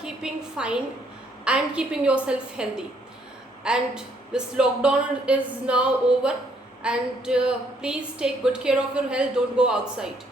keeping fine and keeping yourself healthy. And this lockdown is now over, and please take good care of your health. Don't go outside.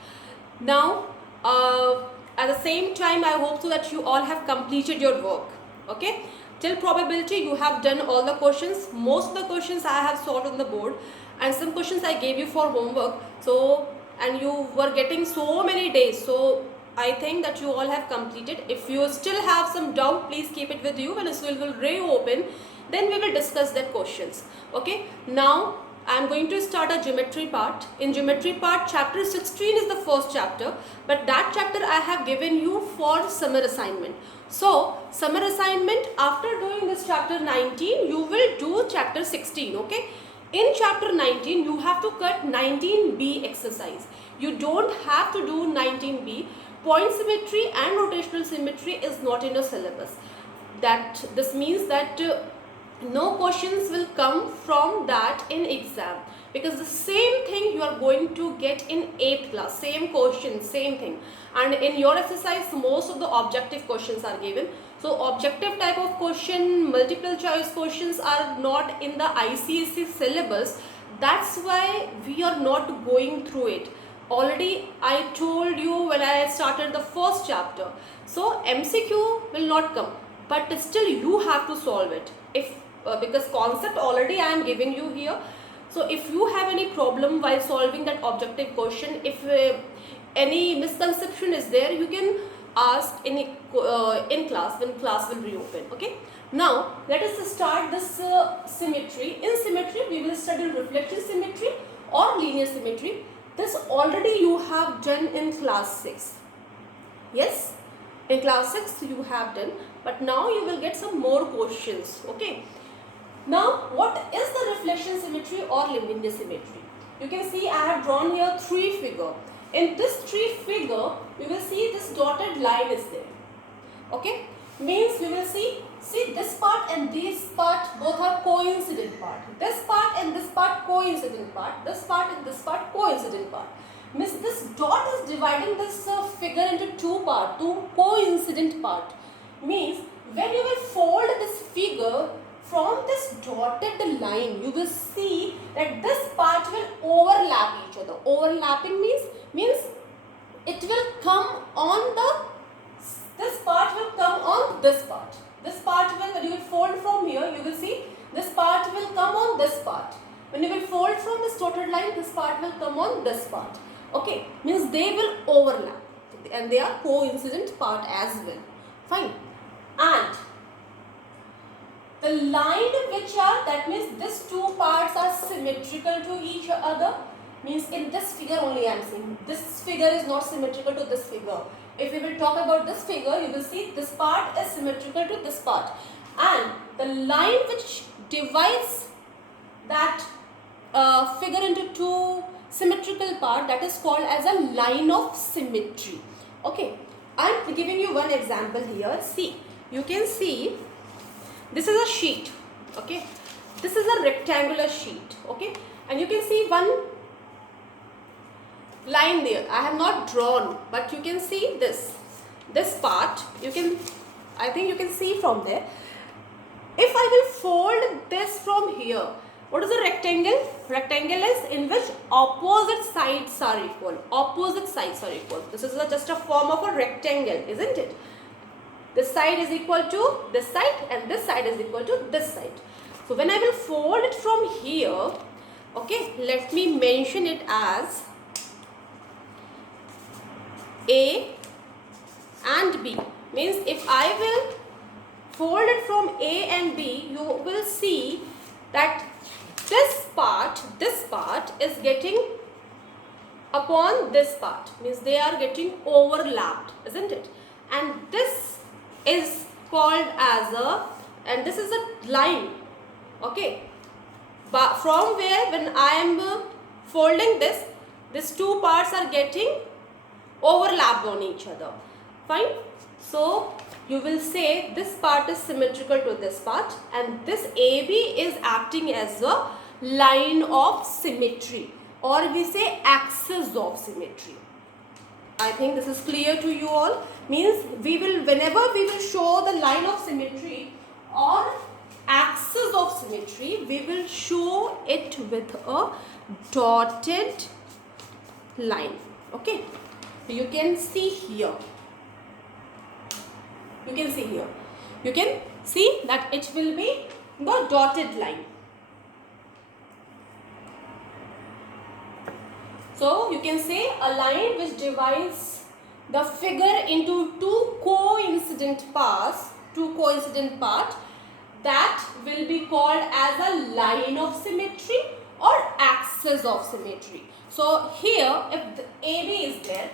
Now, at the same time, I hope so that you all have completed your work. Okay, till probability you have done all the questions. Most of the questions I have solved on the board, and some questions I gave you for homework. So, and you were getting so many days, so I think that you all have completed. If you still have some doubt, please keep it with you. When it will reopen, then we will discuss that questions. Okay, now I am going to start a geometry part. In geometry part, chapter 16 is the first chapter, but that chapter I have given you for summer assignment. So, summer assignment, after doing this chapter 19, you will do chapter 16, okay? In chapter 19, you have to cut 19b exercise. You don't have to do 19b. Point symmetry and rotational symmetry is not in your syllabus. This means that no questions will come from that in exam, because the same thing you are going to get in 8th class, same question, same thing. And in your exercise, most of the objective questions are given. So objective type of question, multiple choice questions are not in the ICSE syllabus. That's why we are not going through it. Already I told you when I started the first chapter. So MCQ will not come, but still you have to solve it. Because concept already I am giving you here. So if you have any problem while solving that objective question, if any misconception is there, you can ask in class when class will reopen. Okay. Now let us start this symmetry. In symmetry, we will study reflection symmetry or linear symmetry. This already you have done in class 6. Yes, in class 6 you have done, but now you will get some more questions. Okay. Now, what is the reflection symmetry or linear symmetry? You can see I have drawn here 3 figure. In this 3 figure, you will see this dotted line is there. Okay, means you will see this part and this part both are coincident part. This part and this part coincident part. This part and this part coincident part. Means this dot is dividing this figure into two coincident part. Means when you will fold this figure from this dotted line, you will see that this part will overlap each other. Overlapping means it will come on this part will come on this part. This part will, when you will fold from here, you will see this part will come on this part. When you will fold from this dotted line, this part will come on this part. Okay, means they will overlap and they are coincident part as well. Fine. And the line that means these two parts are symmetrical to each other, means in this figure only I am saying. This figure is not symmetrical to this figure. If we will talk about this figure, you will see this part is symmetrical to this part. And the line which divides that figure into two symmetrical part, that is called as a line of symmetry. Okay, I am giving you one example here. See, you can see this is a sheet. Okay, this is a rectangular sheet. Okay, and you can see one line there. I have not drawn, but you can see this part. I think you can see from there. If I will fold this from here, what is a rectangle? Rectangle is in which opposite sides are equal. Opposite sides are equal. This is just a form of a rectangle, isn't it? This side is equal to this side and this side is equal to this side. So when I will fold it from here, okay, let me mention it as A and B. Means if I will fold it from A and B, you will see that this part is getting upon this part. Means they are getting overlapped, isn't it? And this is called as and this is a line. Okay, but from where when I am folding these two parts are getting overlapped on each other. Fine. So you will say this part is symmetrical to this part, and this AB is acting as a line of symmetry, or we say axis of symmetry. I think this is clear to you all. Means whenever we will show the line of symmetry or axis of symmetry, we will show it with a dotted line. Okay, so you can see here. You can see here. You can see that it will be the dotted line. So you can say a line which divides the figure into two coincident parts, that will be called as a line of symmetry or axis of symmetry. So here, if the AB is there,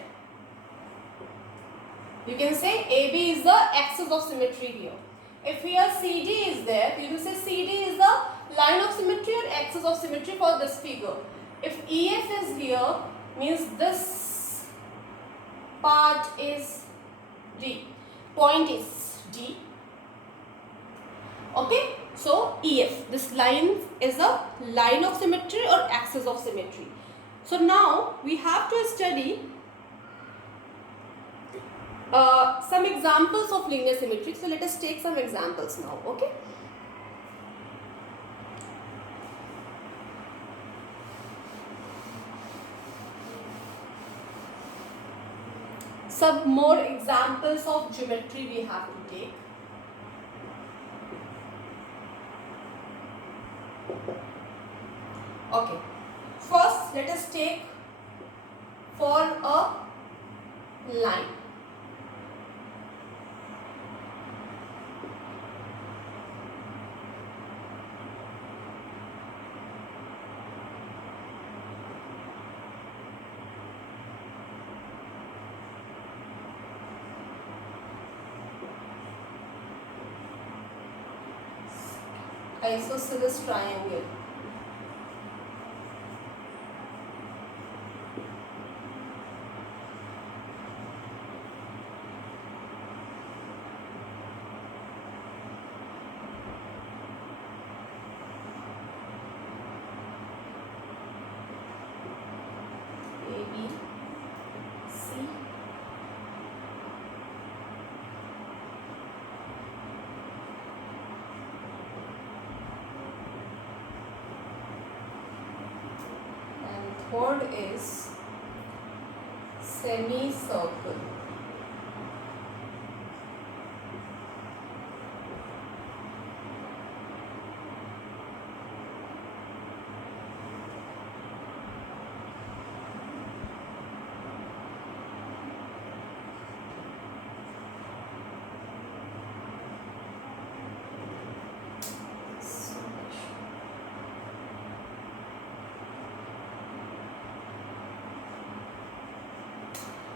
you can say AB is the axis of symmetry here. If here CD is there, you will say CD is the line of symmetry or axis of symmetry for this figure. If EF is here, means this part is D, point is D. Okay, so EF, this line is a line of symmetry or axis of symmetry. So now we have to study some examples of linear symmetry. So let us take some examples now. Okay. Some more examples of geometry we have to take. Okay. First, let us take for a line. Isosceles triangle. A, B, C. Third is semicircle.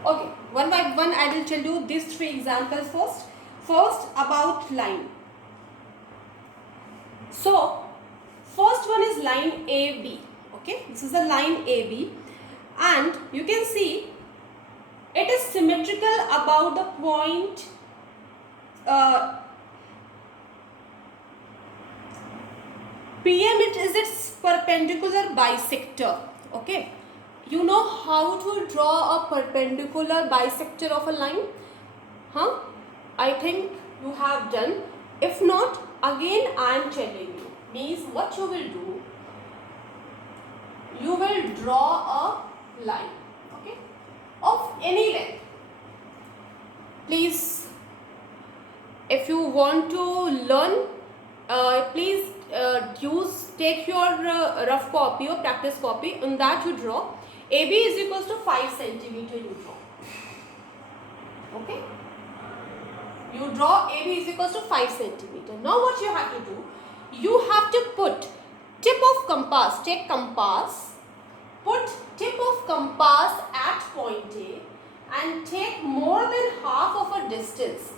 Okay, one by one I will tell you these three examples first. First, about line. So, first one is line AB. Okay, this is the line AB, and you can see it is symmetrical about the point PM. It is its perpendicular bisector. Okay. You know how to draw a perpendicular bisector of a line? Huh? I think you have done. If not, again I am telling you. Means what you will do, you will draw a line, okay, of any length. Please, if you want to learn, please take your rough copy or practice copy. In that you draw. AB is equals to 5 centimeter you draw. Okay. You draw AB is equals to 5 centimeter. Now what you have to do? You have to put tip of compass. Take compass. Put tip of compass at point A and take more than half of a distance.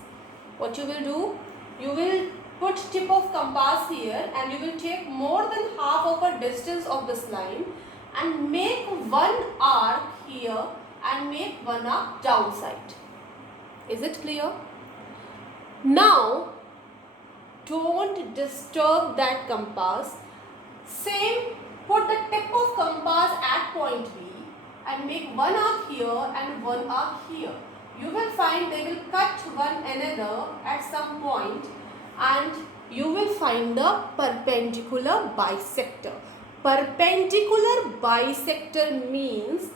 What you will do? You will put tip of compass here and you will take more than half of a distance of this line and make one arc here and make one arc downside. Is it clear? Now, don't disturb that compass. Same, put the tip of compass at point B and make one arc here and one arc here. You will find they will cut one another at some point, and you will find the perpendicular bisector. Perpendicular bisector means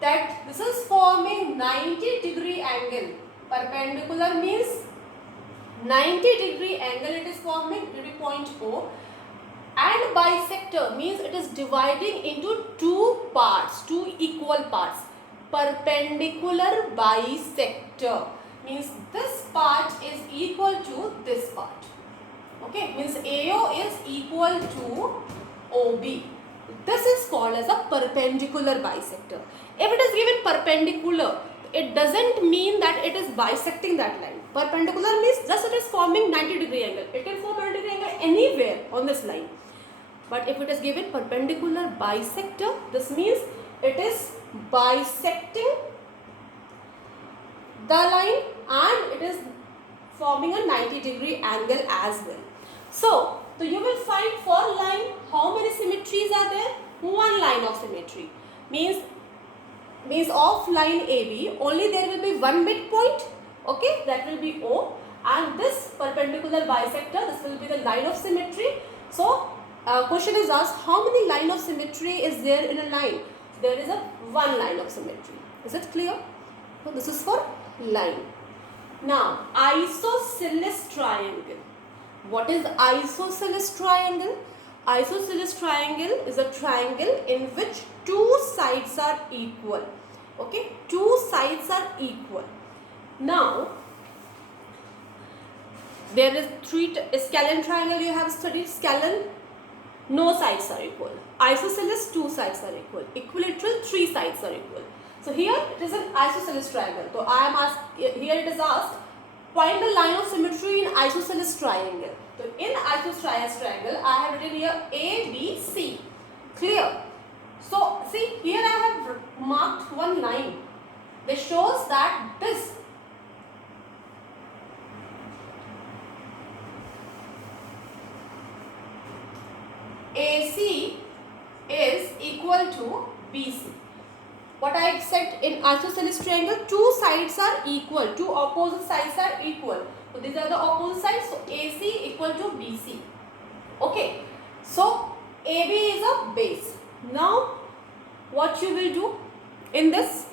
that this is forming 90-degree angle. Perpendicular means 90-degree angle it is forming, it will be point O. And bisector means it is dividing into two parts, two equal parts. Perpendicular bisector means this part is equal to this part. Okay, means AO is equal to OB. This is called as a perpendicular bisector. If it is given perpendicular, it doesn't mean that it is bisecting that line. Perpendicular means just it is forming 90-degree angle. It can form 90-degree angle anywhere on this line. But if it is given perpendicular bisector, this means it is bisecting the line and it is forming a 90-degree angle as well. So you will find for line how many symmetries are there? One line of symmetry. Means of line AB only there will be one midpoint. Okay, that will be O, and this perpendicular bisector, this will be the line of symmetry. So question is asked, how many line of symmetry is there in a line? There is a one line of symmetry. Is it clear? So this is for line. Now isosceles triangle. What is isosceles triangle? Isosceles triangle is a triangle in which two sides are equal. Okay, two sides are equal. Now there is scalene triangle you have studied. Scalene, no sides are equal. Isosceles, two sides are equal. Equilateral, three sides are equal. So here it is an isosceles triangle. So I am asked, here it is asked, find the line of symmetry in isosceles triangle. So in isosceles triangle I have written here A, B, C. Clear? So see, here I have marked one line which shows that this AC is equal to BC. What I said, in isosceles triangle, two sides are equal, two opposite sides are equal. So these are the opposite sides. So AC equal to BC. Okay. So AB is a base. Now what you will do in this?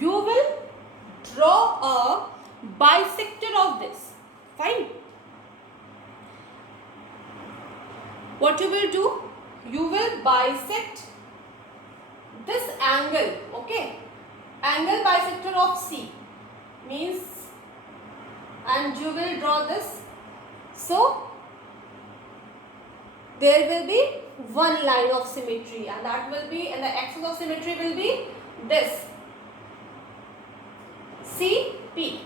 You will draw a bisector of this. Fine. What you will do? You will bisect this angle. Okay. Angle bisector of C means, and you will draw this. So there will be one line of symmetry, and that will be, and the axis of symmetry will be this CP. P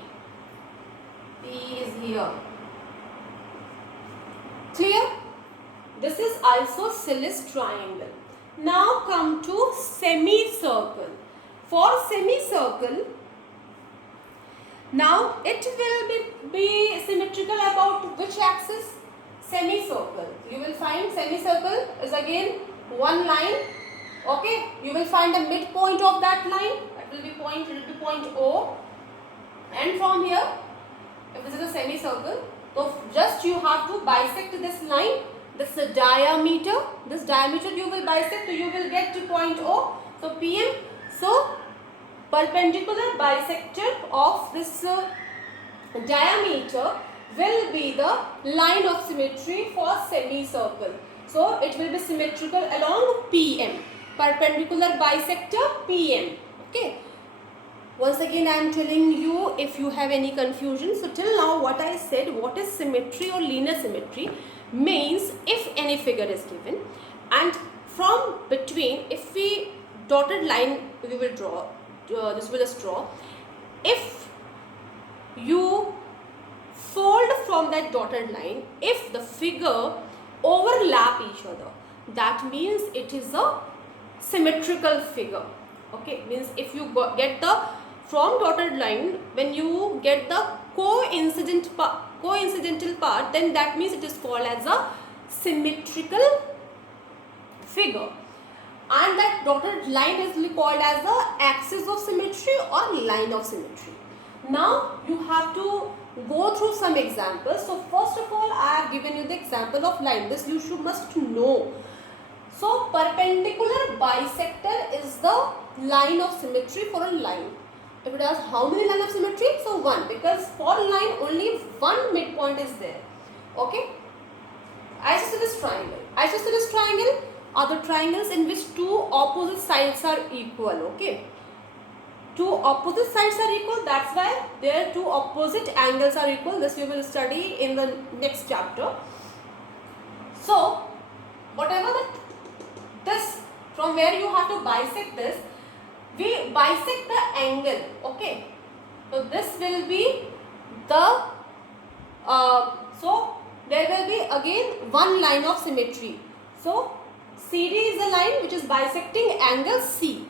is here. Clear? This is isosceles triangle. Now come to semicircle. For semicircle, now it will be symmetrical about which axis? Semicircle. You will find semicircle is again one line. Okay. You will find the midpoint of that line. That will be point O. And from here, if this is a semicircle, so just you have to bisect this line. This diameter you will bisect, so you will get to point O. So PM, so perpendicular bisector of this diameter will be the line of symmetry for semicircle. So it will be symmetrical along PM. Perpendicular bisector PM. Okay. Once again I am telling you if you have any confusion. So till now what I said, what is symmetry or linear symmetry, means if any figure is given and from between, if we dotted line we will draw, this will just draw. If you fold from that dotted line, if the figure overlap each other, that means it is a symmetrical figure. Okay, means if you get the from dotted line, when you get the coincidental part, then that means it is called as a symmetrical figure. and that dotted line is called as the axis of symmetry or line of symmetry. Now you have to go through some examples. So first of all, I have given you the example of line. This you must know. So perpendicular bisector is the line of symmetry for a line. If it has how many line of symmetry? So one, because for a line only one midpoint is there. Okay. Isosceles triangle. Isosceles triangle are the triangles in which two opposite sides are equal. Okay. Two opposite sides are equal. That's why their two opposite angles are equal. This you will study in the next chapter. So whatever this from where you have to bisect this, we bisect the angle. Okay. So this will be the so there will be again one line of symmetry. So CD is a line which is bisecting angle C.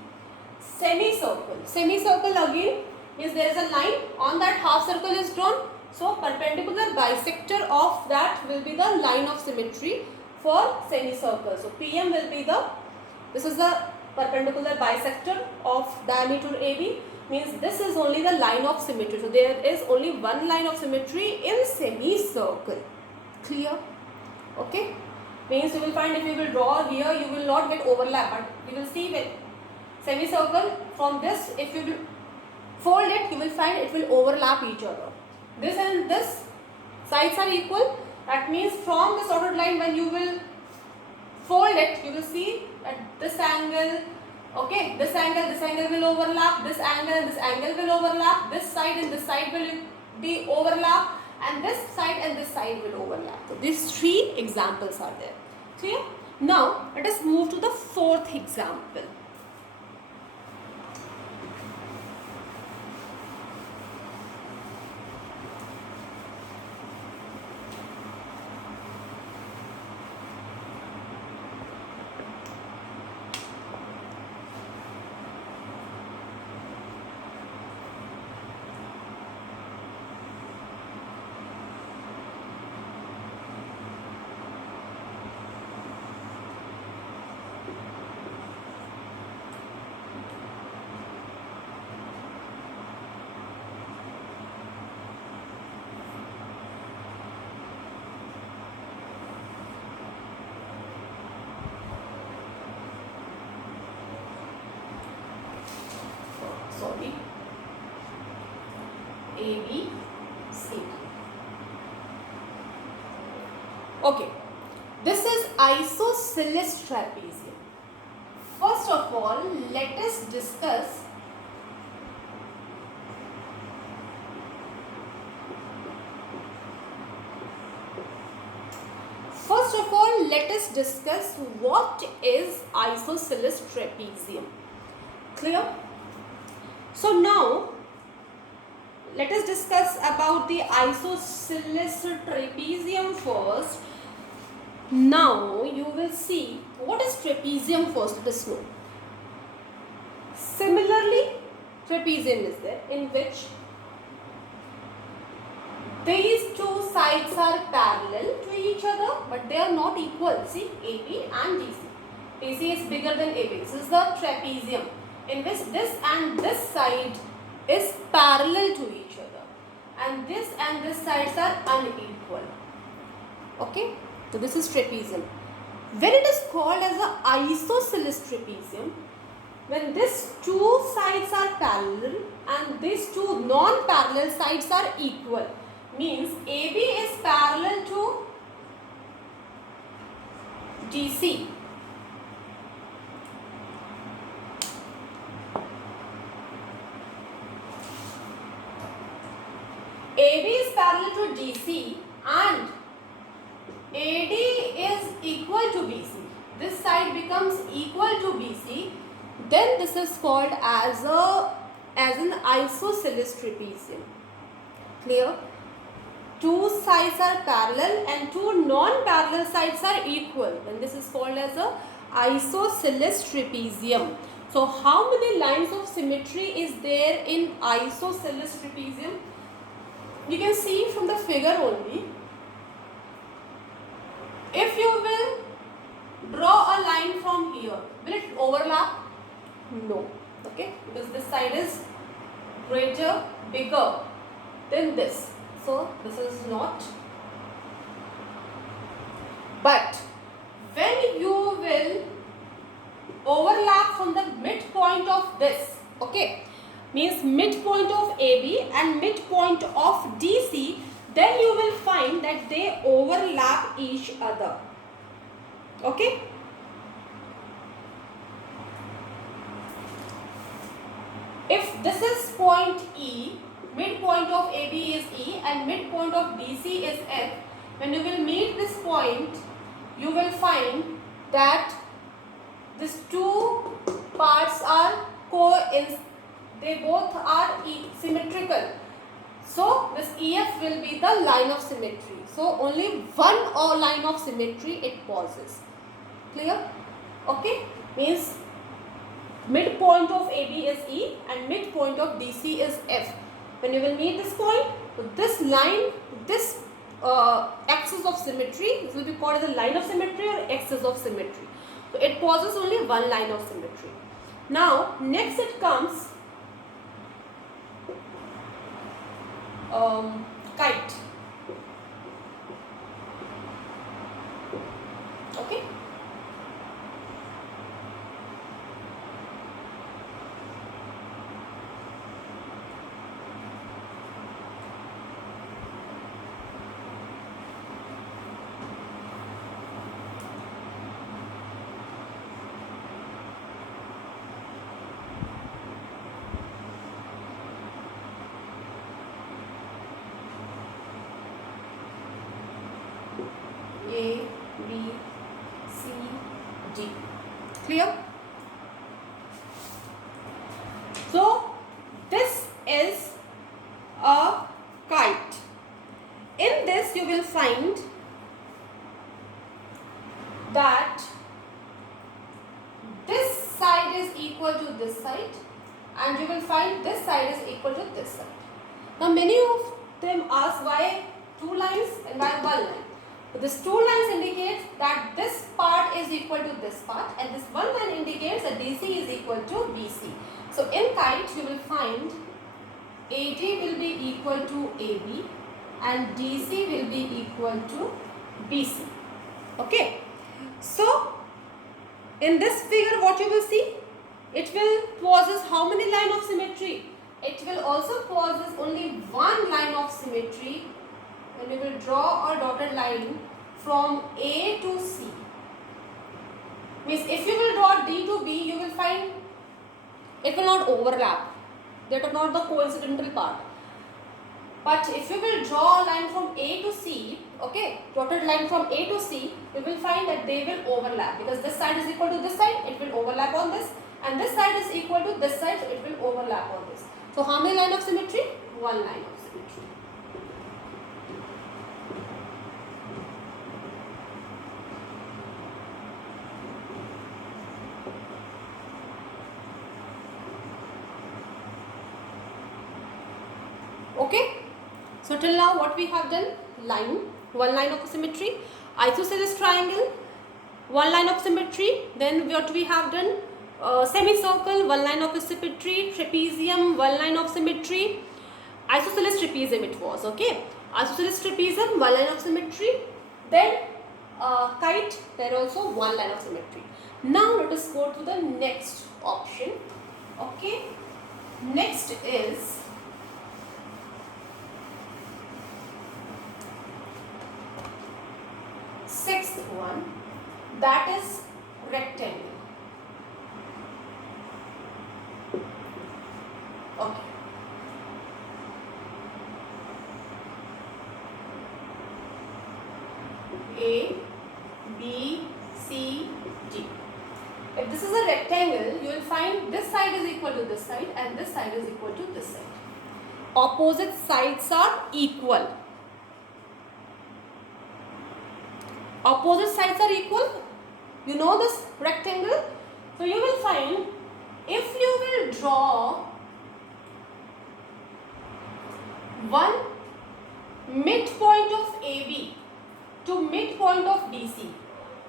Semicircle. Semicircle again is there is a line on that half circle is drawn. So perpendicular bisector of that will be the line of symmetry for semicircle. So PM will be this is the perpendicular bisector of diameter AB, means this is only the line of symmetry. So there is only one line of symmetry in semicircle. Clear? Okay. Means you will find if you will draw here, you will not get overlap, but you will see with semicircle from this, if you will fold it, you will find it will overlap each other. This and this sides are equal. That means from this dotted line, when you will fold it, you will see that this angle, okay, this angle will overlap, this angle and this angle will overlap, this side and this side will be overlap, and this side will overlap. So these three examples are there. Clear? Now let us move to the fourth example. Sorry, ABC. Okay, this is isosceles trapezium. First of all, let us discuss what is isosceles trapezium. Clear? So now let us discuss about the isosceles trapezium first. Now you will see what is trapezium first. Let us know. Similarly, trapezium is there in which these two sides are parallel to each other, but they are not equal. See, AB and DC. DC is bigger than AB. This is the trapezium in which this and this side is parallel to each other, and this sides are unequal. Okay, so this is trapezium. When it is called as an isosceles trapezium, when these two sides are parallel and these two non-parallel sides are equal, means AB is parallel to DC. AB is parallel to DC and AD is equal to BC. This side becomes equal to BC. Then this is called as an isosceles trapezium. Clear? Two sides are parallel and two non-parallel sides are equal. Then this is called as a isosceles trapezium. So how many lines of symmetry is there in isosceles trapezium? You can see from the figure only. If you will draw a line from here, here. Will it overlap? No. Okay, because this side is greater, bigger than this. So this is not. But when you will overlap from the midpoint of this, okay, means midpoint of AB and midpoint of DC, then you will find that they overlap each other. Okay. If this is point E, midpoint of AB is E and midpoint of DC is F, when you will meet this point, you will find that these two parts are they both are symmetrical. So this EF will be the line of symmetry. So only one line of symmetry it pauses. Clear? Okay? Means midpoint of AB is E and midpoint of DC is F. When you will meet this point, this line, this axis of symmetry, this will be called as a line of symmetry or axis of symmetry. So it pauses only one line of symmetry. Now next it comes kite. Okay. A, B, C, D. Clear? So this is a kite. In this you will find that this side is equal to this side and you will find this side is equal to this side. Now many of them ask why two lines and why one line. So this two lines indicates that this part is equal to this part and this one line indicates that DC is equal to BC. So in kite you will find AD will be equal to AB and DC will be equal to BC. Okay. So in this figure what you will see? It will possess how many line of symmetry? It will also possess only one line of symmetry. When we will draw a dotted line from A to C. Means if you will draw D to B, you will find it will not overlap. That is not the coincidental part. But if you will draw a line from A to C, okay, dotted line from A to C, you will find that they will overlap because this side is equal to this side, it will overlap on this, and this side is equal to this side, so it will overlap on this. So how many line of symmetry? One line of symmetry. Okay, so till now what we have done? Line, one line of symmetry, isosceles triangle, one line of symmetry. Then what we have done? Semicircle, one line of symmetry, trapezium, one line of symmetry, isosceles trapezium it was. Okay, isosceles trapezium, one line of symmetry. Then kite, there also one line of symmetry. Now let us go to the next option. Okay, next is sixth one, that is rectangle. Okay. A, B, C, D. If this is a rectangle, you will find this side is equal to this side and this side is equal to this side. Opposite sides are equal. Opposite sides are equal. You know this rectangle? So you will find if you will draw one midpoint of AB to midpoint of DC,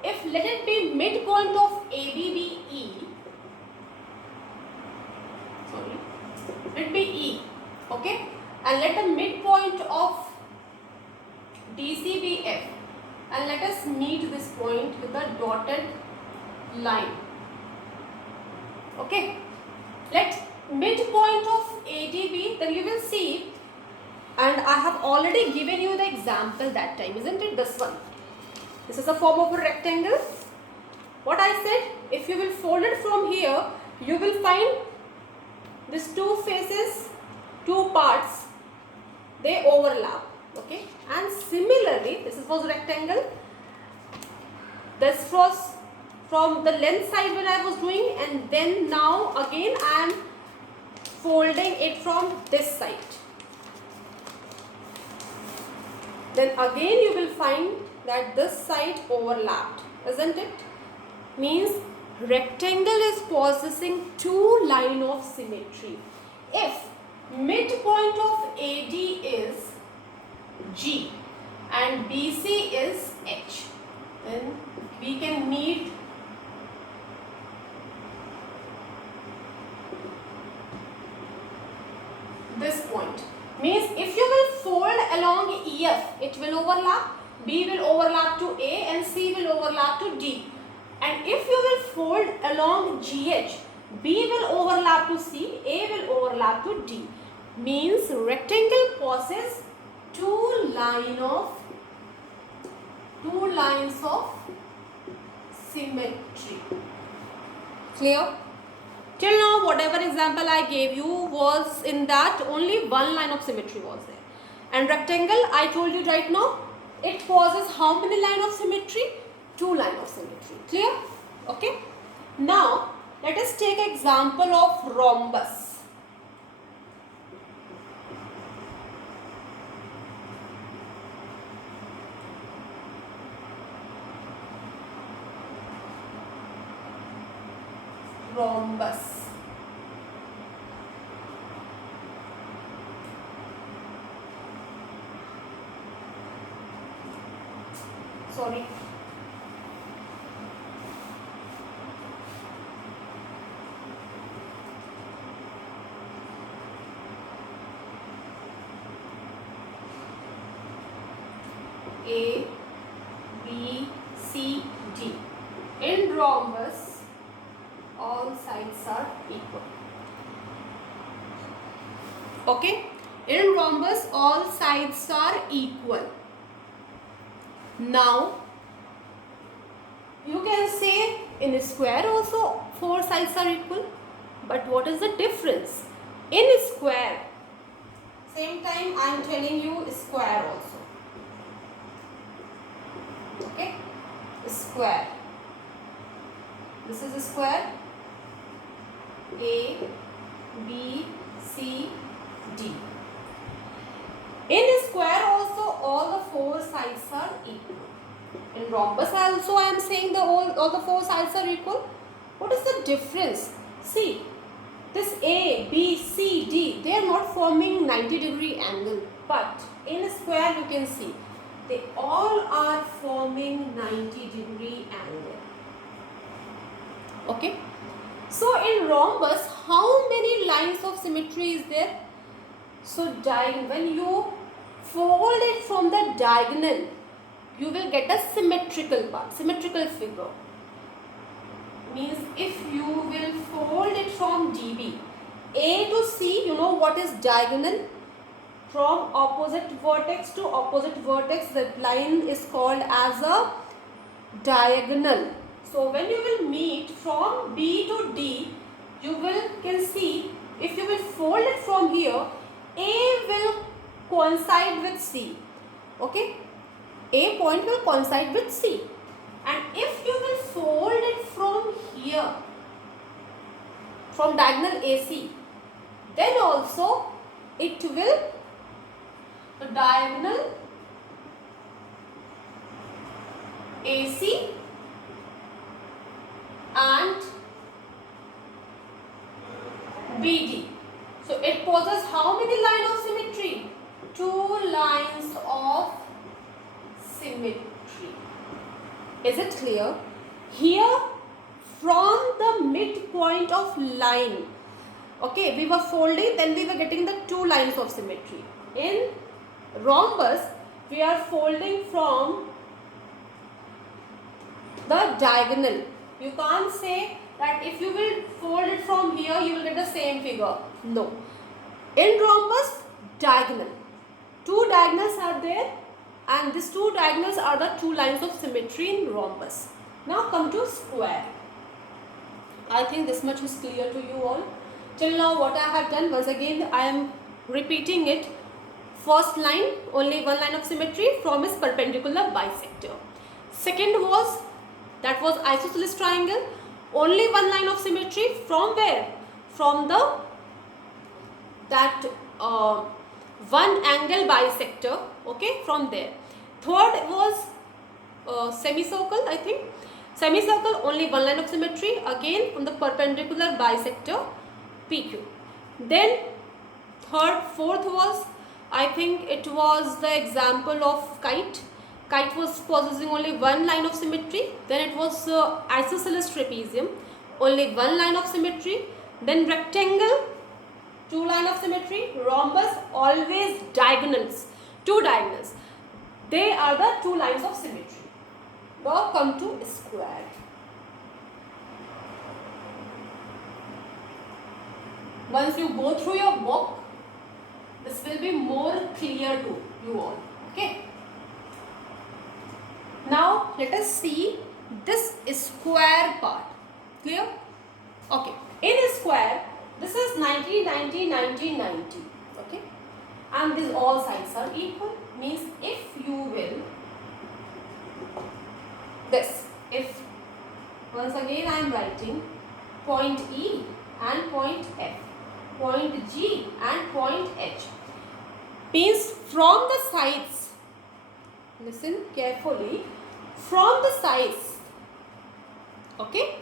if let it be midpoint of ABBE, sorry, let be E, okay, and let the midpoint of DCBF, and let us meet this point with a dotted line, okay. Let midpoint of ADB, then you will see, and I have already given you the example that time, isn't it? This one. This is a form of a rectangle. What I said, if you will fold it from here, you will find these two faces, two parts, they overlap, okay. And similarly, this was rectangle. This was from the length side when I was doing, and then now again I am folding it from this side. Then again you will find that this side overlapped, isn't it? Means rectangle is possessing two line of symmetry. If midpoint of AD is G and BC is H, then we can meet this point. Means if you will fold along EF, it will overlap, B will overlap to A and C will overlap to D. And if you will fold along GH, B will overlap to C, A will overlap to D. Means rectangle possesses two lines of symmetry. Clear? Till now, whatever example I gave you was in that only one line of symmetry was there. And rectangle, I told you right now, it possesses how many lines of symmetry? Two lines of symmetry. Clear? Okay. Now, let us take example of rhombus. Rhombus. Sorry. A, B, C, D. In rhombus, all sides are equal. Okay? In rhombus, all sides are equal. Now, you can say in a square also four sides are equal. But what is the difference? In a square, same time I am telling you square also. Okay? Square. This is a square. A, B, C, D. In a square also all the four sides are equal. In rhombus also I am saying all the four sides are equal. What is the difference? See, this A, B, C, D, they are not forming 90-degree angle. But in a square you can see, they all are forming 90-degree angle. Okay. So in rhombus, how many lines of symmetry is there? So when you fold it from the diagonal, you will get a symmetrical part, symmetrical figure. Means if you will fold it from DB, A to C, you know what is diagonal? From opposite vertex to opposite vertex, that line is called as a diagonal. So when you will meet from B to D, you can see, if you will fold it from here, A will coincide with C. Okay? A point will coincide with C. And if you will fold it from here, from diagonal AC, then also it will, the diagonal AC and BD. So it possesses how many lines of symmetry? Two lines of symmetry. Is it clear? Here, from the midpoint of line, okay, we were folding, then we were getting the two lines of symmetry. In rhombus, we are folding from the diagonal. You can't say that if you will fold it from here, you will get the same figure. No. In rhombus, diagonal. Two diagonals are there, and these two diagonals are the two lines of symmetry in rhombus. Now come to square. I think this much is clear to you all. Till now what I have done, once again I am repeating it. First line, only one line of symmetry from its perpendicular bisector. Second was, that was isosceles triangle, only one line of symmetry from where? From the one angle bisector, okay, from there. Third was semicircle, I think. Semicircle, only one line of symmetry, again from the perpendicular bisector PQ. Then fourth was, I think it was the example of kite. Kite was possessing only one line of symmetry. Then it was isosceles trapezium, only one line of symmetry. Then rectangle, two line of symmetry. Rhombus, always diagonals, two diagonals. They are the two lines of symmetry. Now come to square. Once you go through your book, this will be more clear to you all. Okay. Now let us see this square part. Clear? Okay. In square, this is 90, 90, 90, 90. Okay. And these all sides are equal. Means if you will, this, if once again I am writing point E and point F, point G and point H, means from the sides, listen carefully, from the sides, okay,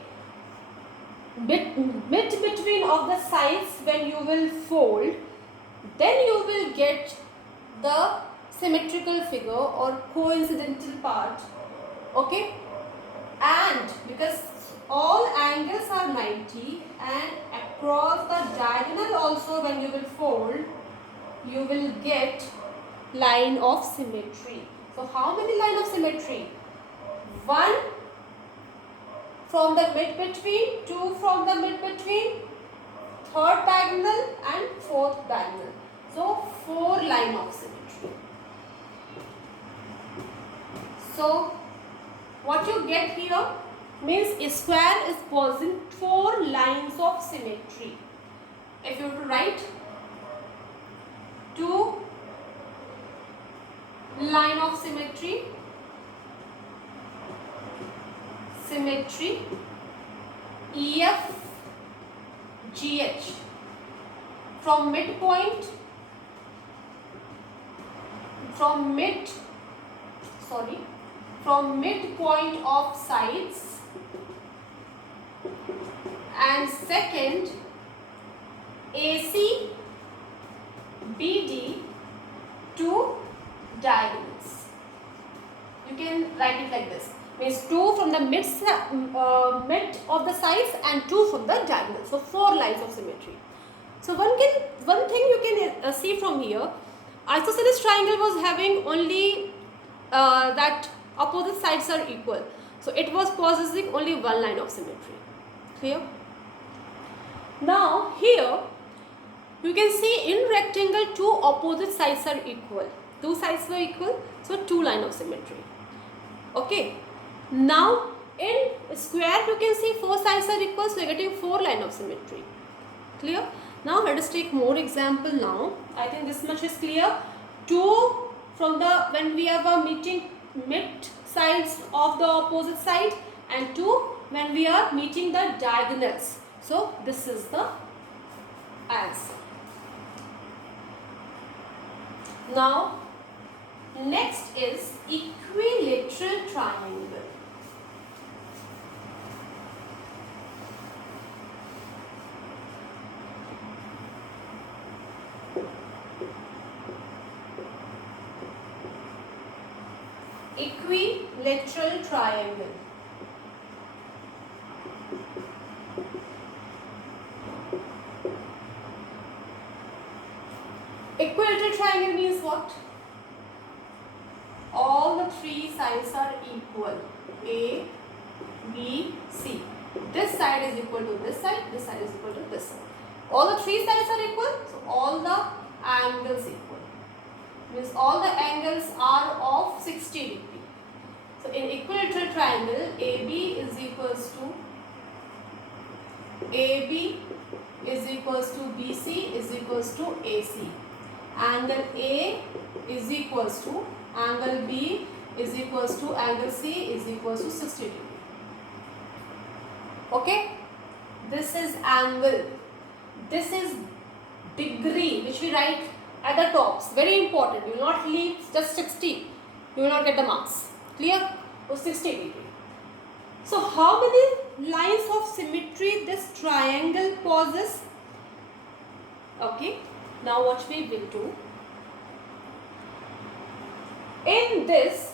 between of the sides, when you will fold, then you will get the symmetrical figure or coincidental part, okay. And because all angles are 90 and across the diagonal also, when you will fold, you will get line of symmetry. So how many line of symmetry? One from the mid between, two from the mid between, third diagonal and fourth diagonal. So four line of symmetry. So what you get here means a square is possessing four lines of symmetry. If you were to write two line of symmetry, EF, GH, from midpoint, from midpoint of sides, and second AC, BD to diagonals. You can write it like this. Means two from the mid of the sides and two from the diagonal. So four lines of symmetry. So one thing you can see from here, isosceles triangle was having only that opposite sides are equal. So it was possessing only one line of symmetry. Clear? Now here you can see in rectangle two opposite sides are equal. Two sides were equal, so two line of symmetry. Okay. Now in square you can see four sides are equal, so you are getting four line of symmetry. Clear? Now let us take more example now. I think this much is clear. Two from the, when we are meeting mid sides of the opposite side, and two when we are meeting the diagonals. So this is the answer. Now next is equilateral triangle. equilateral triangle. Equilateral triangle means what? All the three sides are equal. A, B, C. This side is equal to this side is equal to this side. All the three sides are equal, so all the angles equal. Means all the angles are of 60 degree. So in equilateral triangle, AB is equals to AB is equals to BC is equals to AC. Angle A is equals to angle B is equals to angle C is equals to 60 degree. Okay, this is angle, this is degree, which we write at the tops. Very important. You will not leave just 60. You will not get the marks. Clear? So 60 degree. So how many lines of symmetry this triangle possesses? Okay. Now what we will do? In this,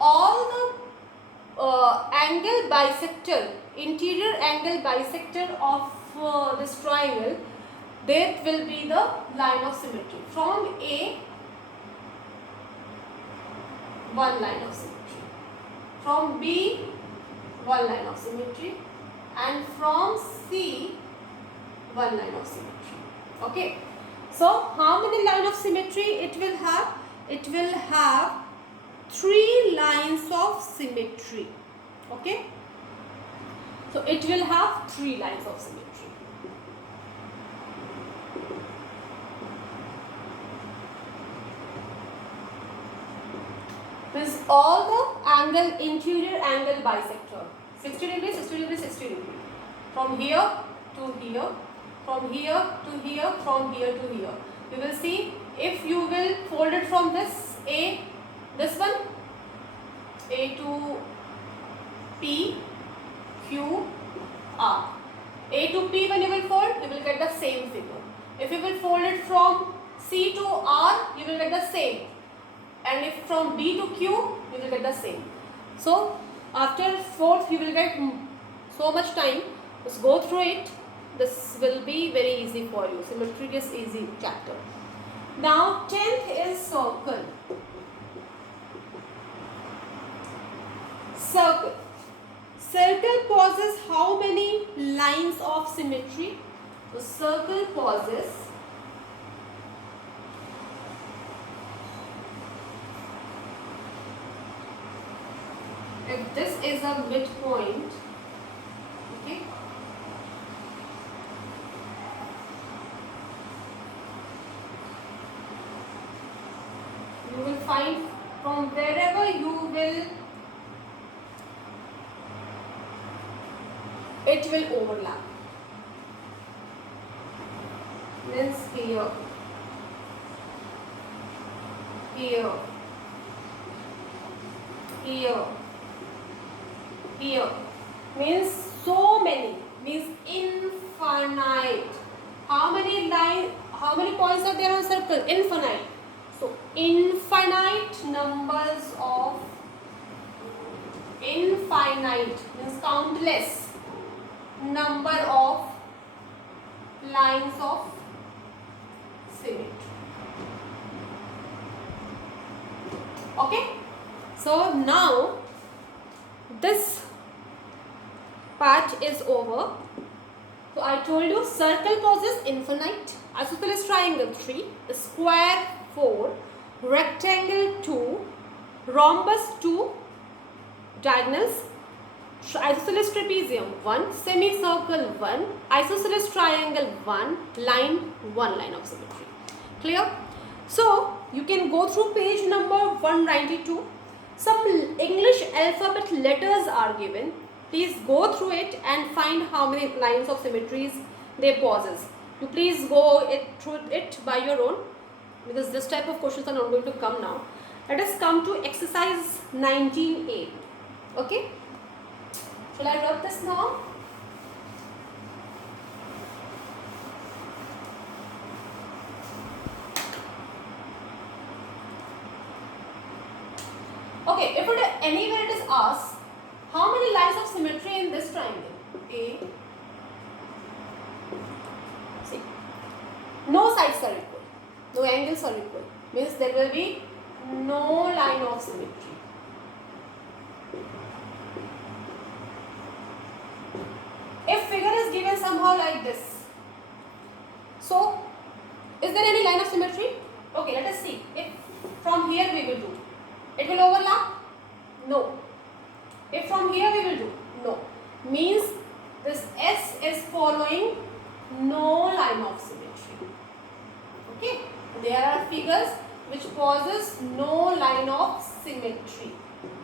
all the angle bisector, interior angle bisector of this triangle, there will be the line of symmetry. From A, one line of symmetry. From B, one line of symmetry. And from C, one line of symmetry. Okay. So, how many lines of symmetry it will have? It will have 3 lines of symmetry. Okay. So, it will have 3 lines of symmetry. This all the angle, interior angle bisector. 60 degree, 60 degree, 60 degree. From here to here, from here to here, from here to here. You will see, if you will fold it from this A, this one, A to P, Q, R. A to P when you will fold, you will get the same figure. If you will fold it from C to R, you will get the same. And if from B to Q, you will get the same. So, after fourth, you will get so much time. Just go through it. This will be very easy for you. Symmetry is easy chapter. Now, 10th is circle. Circle. Circle possesses how many lines of symmetry? So, circle possesses if this is a midpoint, okay, you will find from wherever you will, it will overlap. Means here, here, here, here. Means so many. Means infinite. How many lines? How many points are there on circle? Infinite. So infinite numbers of infinite means countless number of lines of symmetry. Okay. So now this part is over. So I told you circle possesses infinite, isosceles triangle 3, square 4, rectangle 2, rhombus 2, diagonals, isosceles trapezium 1, semicircle 1, isosceles triangle 1, line 1 line of symmetry. Clear? So you can go through page number 192. Some English alphabet letters are given. Please go through it and find how many lines of symmetries they possess. You please go through it by your own, because this type of questions are not going to come now. Let us come to exercise 19A. Okay? Shall I rub this now? Okay, if anywhere it is asked, how many lines of symmetry in this triangle? A. See, no sides are equal, no angles are equal. Means there will be no line of symmetry. If figure is given somehow like this, so is there any line of symmetry? Okay, let us see. If from here we will do, it will overlap? No. If from here we will do, no. Means this S is following no line of symmetry. Okay, there are figures which possess no line of symmetry.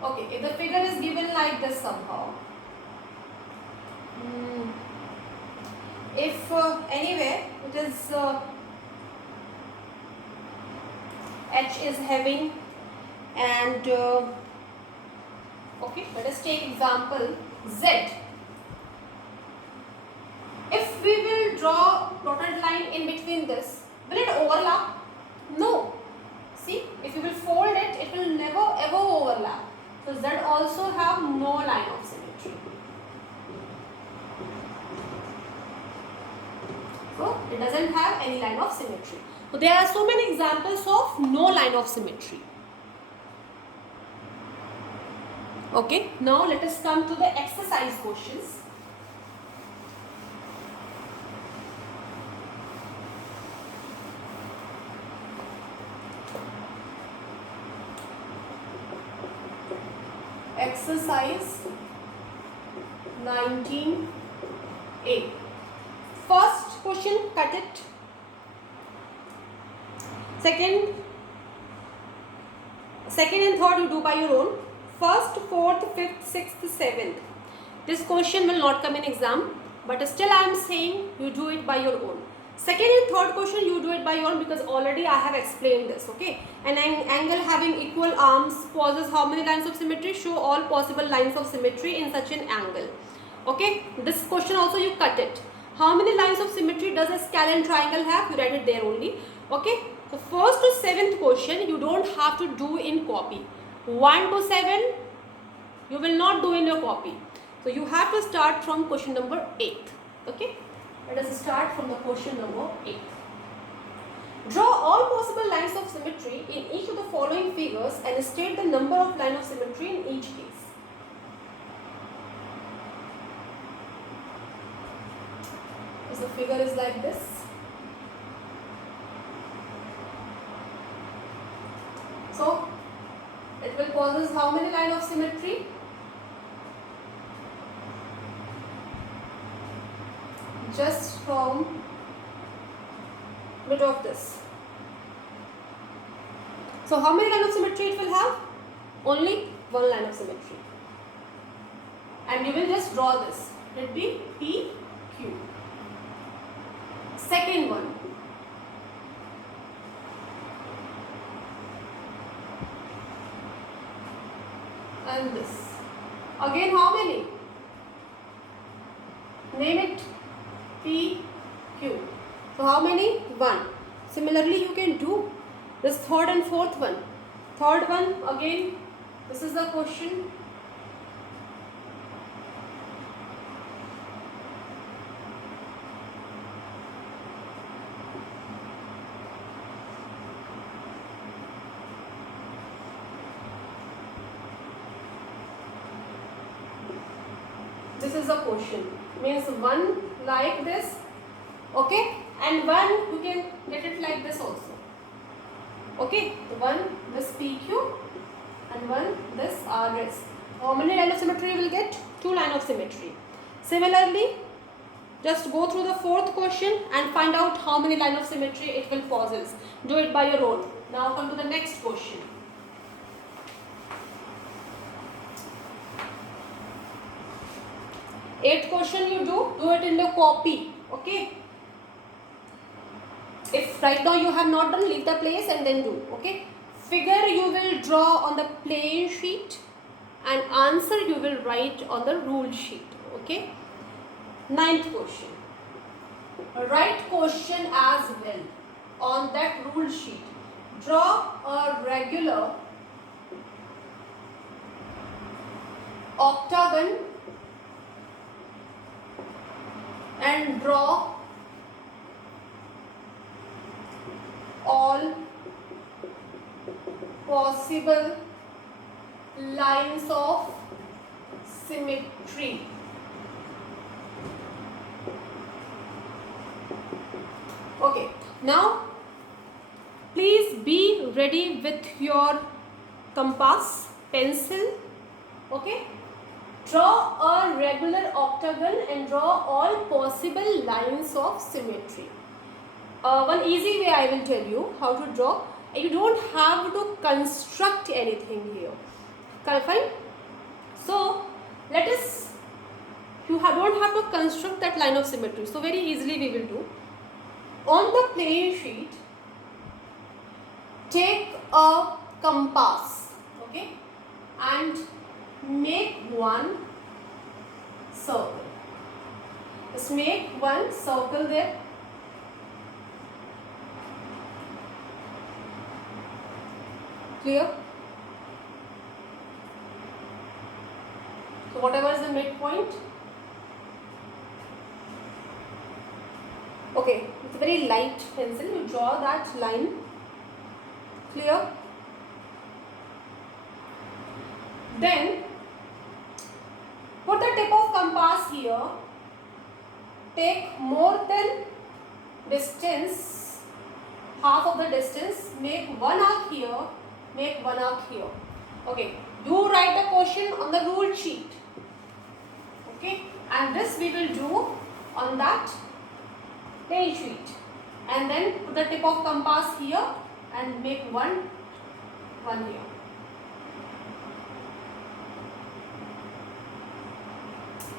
Okay, if the figure is given like this somehow, if anywhere it is H is having and okay, let us take example Z. If we will draw dotted line in between this, will it overlap? No. See, if you will fold it, it will never ever overlap. So Z also have no line of symmetry. So it doesn't have any line of symmetry. So there are so many examples of no line of symmetry. Okay, now let us come to the exercise questions. Exercise 19A. First question, cut it. Second and third you do by your own. First, fourth, fifth, sixth, seventh. This question will not come in exam, but still I am saying you do it by your own. Second and third question you do it by your own because already I have explained this. Okay, an angle having equal arms possesses how many lines of symmetry? Show all possible lines of symmetry in such an angle. Okay, this question also you cut it. How many lines of symmetry does a scalene triangle have? You write it there only. Okay, so first to seventh question you don't have to do in copy. 1 to 7 you will not do in your copy. So you have to start from question number 8. Okay, let us start from the question number 8. Draw all possible lines of symmetry in each of the following figures and state the number of lines of symmetry in each case. So the figure is like this. So it will possess how many lines of symmetry? Just from mid of this. So how many lines of symmetry it will have? Only one line of symmetry. And you will just draw this. It be P, Q. Second one. And this. Again how many? Name it. P, Q. So how many? 1. Similarly you can do this third and fourth one. Third one again, this is the question. This is the question. Means one like this, okay, and one you can get it like this also. Okay, one this PQ and one this RS. How many lines of symmetry you will get? 2 lines of symmetry. Similarly, just go through the fourth question and find out how many lines of symmetry it will possess. Do it by your own. Now come to the next question. Eighth question you do it in the copy. Okay. If right now you have not done, leave the place and then do. Okay. Figure you will draw on the plain sheet and answer you will write on the ruled sheet. Okay. Ninth question. Write question as well on that ruled sheet. Draw a regular octagon and draw all possible lines of symmetry. Okay, now please be ready with your compass, pencil. Okay, draw a regular octagon and draw all possible lines of symmetry. One easy way I will tell you how to draw. You don't have to construct anything here. Fine? So let us, don't have to construct that line of symmetry. So very easily we will do. On the plain sheet, take a compass, okay, and make one circle. Just make one circle there. Clear? So whatever is the midpoint. Okay, it's a very light pencil. You draw that line. Clear? Then put the tip of compass here. Take more than distance, half of the distance. Make one arc here. Make one arc here. Okay. You write the question on the ruled sheet. Okay. And this we will do on that plain sheet. And then put the tip of compass here and make one here.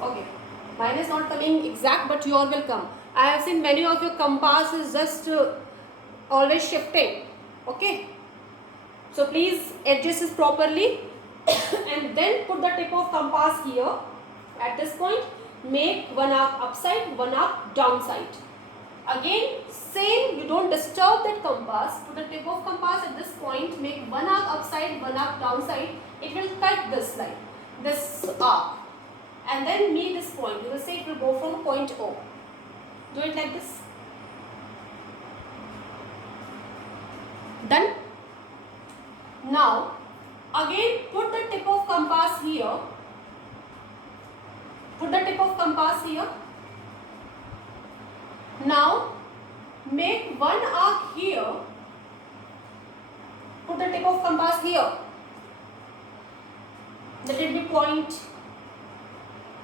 Okay. Mine is not coming exact, but your will come. I have seen many of your compass is just always shifting. Okay. So please adjust this properly and then put the tip of compass here. At this point, make one arc upside, one arc downside. Again, same, you don't disturb that compass. Put the tip of compass at this point, make one arc upside, one arc downside. It will cut this line, this arc. And then meet this point. You will say it will go from point O. Do it like this. Done? Now, again put the tip of compass here. Put the tip of compass here. Now, make one arc here. Put the tip of compass here. Let it be point.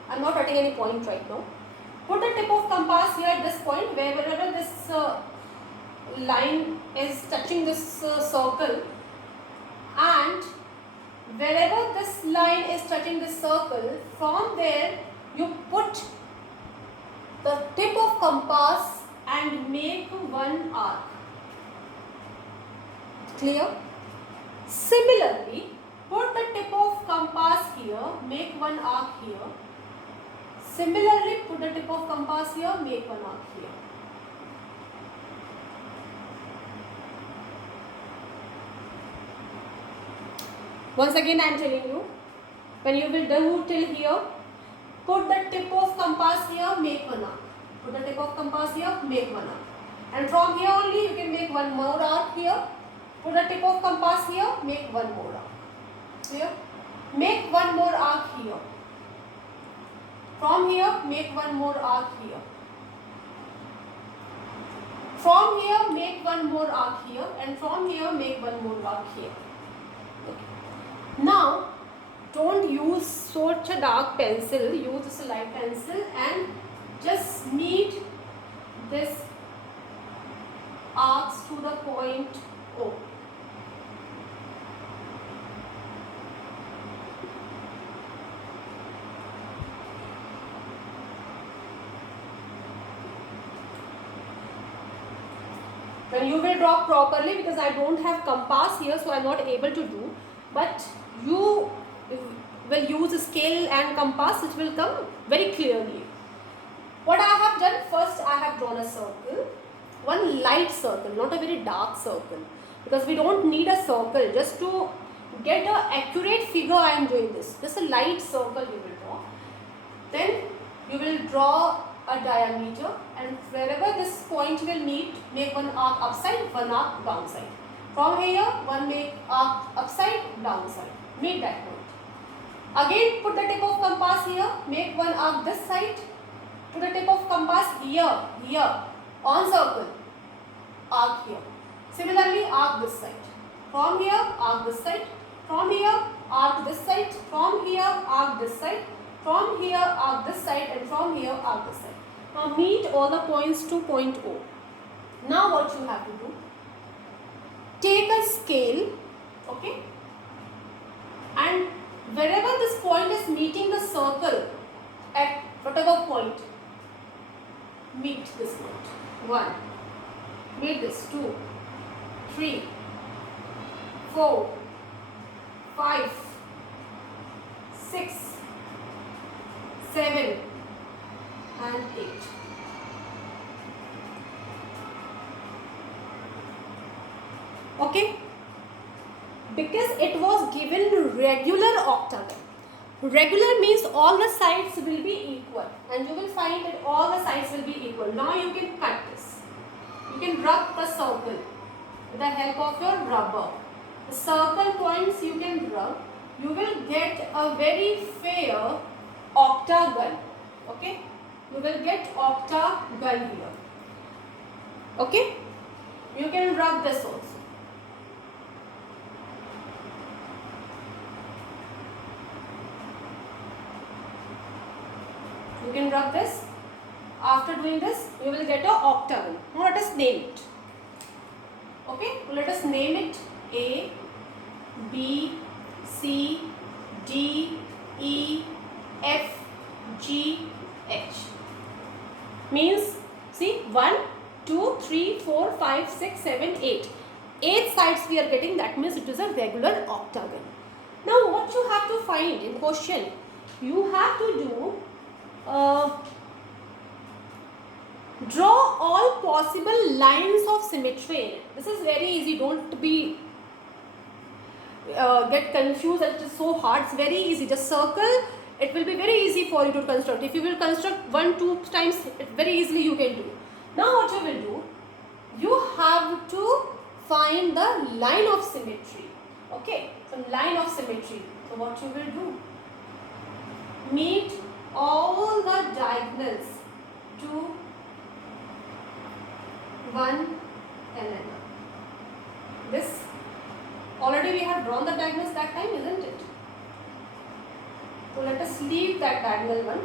I am not writing any point right now. Put the tip of compass here at this point, wherever this line is touching this circle, and wherever this line is touching this circle, from there you put the tip of compass and make one arc. Clear? Similarly, put the tip of compass here, make one arc here. Similarly, put the tip of compass here, make one arc here. Once again I am telling you, when you will do till here, put the tip of compass here, make one arc. Put the tip of compass here, make one arc. And from here only you can make one more arc here. Put the tip of compass here, make one more arc. Clear? Make one more arc here. From here, make one more arc here. From here, make one more arc here. And from here, make one more arc here. Okay. Now, don't use such a dark pencil. Use this light pencil and just knead this arcs to the point O. When you will draw properly, because I don't have compass here, so I am not able to do, but you will use scale and compass, it will come very clearly. What I have done, first I have drawn a circle, one light circle, not a very dark circle, because we don't need a circle, just to get a accurate figure, I am doing this. Just a light circle you will draw. Then you will draw a diameter, and wherever this point will meet, make one arc upside, one arc downside. From here, one make arc upside, downside. Meet that point. Again, put the tip of compass here. Make one arc this side. Put the tip of compass here, on circle. Arc here. Similarly, arc this side. From here, arc this side. From here, arc this side. From here, arc this side. From here, arc this side, and from here, arc this side. Now meet all the points to point O. Now what you have to do? Take a scale, okay, and wherever this point is meeting the circle, at whatever point, meet this point. 1, meet this, 2, 3, 4, 5, 6, 7 and 8. Okay, because it was given regular octagon. Regular means all the sides will be equal, and you will find that all the sides will be equal. Now you can cut this. You can rub the circle with the help of your rubber. The circle points you can rub. You will get a very fair octagon. Okay, you will get octagon here. Okay, you can rub this also. You can rub this. After doing this, you will get an octagon. Now let us name it. Okay, let us name it A, B, C, D, E, F, G, H. Means, see, 1, 2, 3, 4, 5, 6, 7, 8. 8 sides we are getting, that means it is a regular octagon. Now what you have to find in question, you have to do draw all possible lines of symmetry. This is very easy, don't be get confused that it is so hard. It's very easy, just circle. It will be very easy for you to construct. If you will construct 1, 2 times, very easily you can do. Now what you will do, you have to find the line of symmetry. Okay, some line of symmetry. So what you will do, meet all the diagonals to one another. This already we have drawn the diagonals that time, isn't it? So let us leave that diagonal one.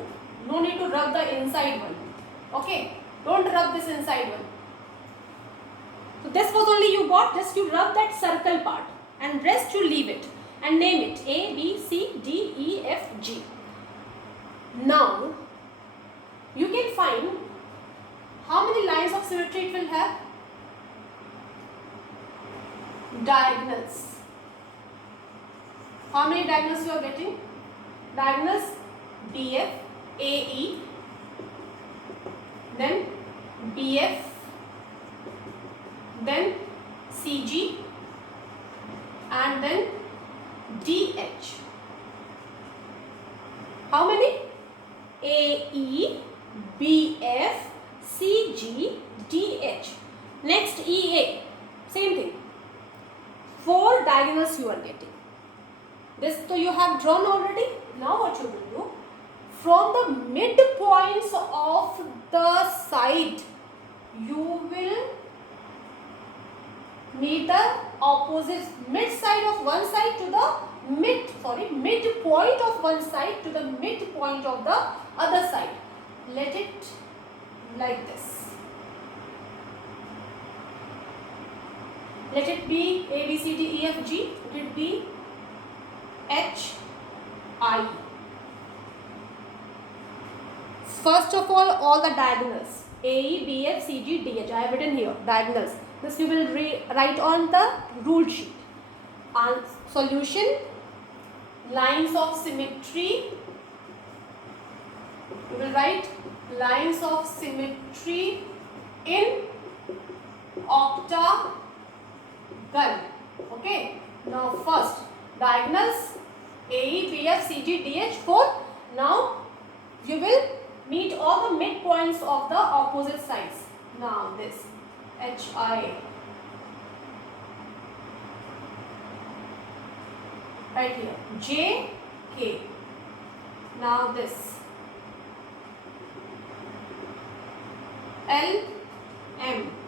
No need to rub the inside one. Okay, don't rub this inside one. So this was only you got, just you rub that circle part, and rest you leave it and name it A, B, C, D, E, F, G. Now, you can find how many lines of symmetry it will have? Diagonals. How many diagonals you are getting? Diagonals DF, AE, then BF, then CG, and then DH. How many? AE, BF, CG, DH. Next EA, same thing. 4 diagonals you are getting. This so you have drawn already. Now what you will do, from the midpoints of the side, you will meet the opposite mid side of one side to the midpoint of one side to the midpoint of the other side. Let it like this. Let it be A, B, C, D, E, F, G. Let it be H, I. First of all the diagonals A, E, B, F, C, G, D, H. I have written here diagonals. This you will write on the rule sheet. And solution, lines of symmetry. You will write lines of symmetry in octagon. Okay. Now first, diagonals AE, BF, CG, DH 4. Now you will meet all the midpoints of the opposite sides. Now this HI right here, J, K. Now this L, M.